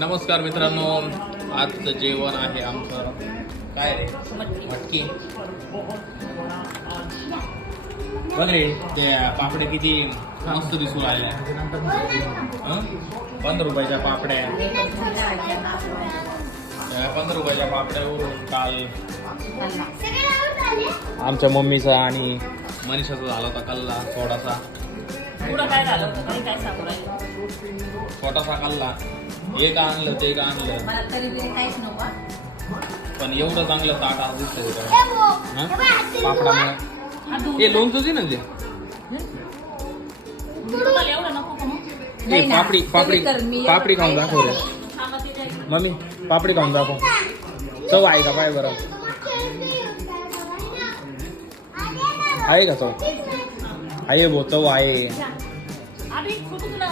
नमस्कार मित्रांनो, आजचं जेवण आहे आमचं काय रे मटकी. बघ रे त्या पापड्या किती मस्त दिसून आल्या. 15 रुपयाच्या पापड्या. 15 रुपयाच्या पापड्यावरून काल आमच्या मम्मीचा आणि मनीषाचा झाला होता कल्ला थोडासा. काय झालं होतं काही काय सांगू राहिलं. छोटासा कल्ला. एक आणलं ते एक आणलं मला तरी काहीच नको. पण एवढं चांगलं ताट आज दिसतंय पापडामुळे. हे लोणचं दे ना ते. तुम्हाला एवढं नको का मग? हे पापडी पापडी पापडी खाऊन दाखव रे मम्मी. पापडी खाऊन दाखव. चव आहे का पाय बरं. आहे का चव? आहे भो चव आहे. आधी कुठं तुला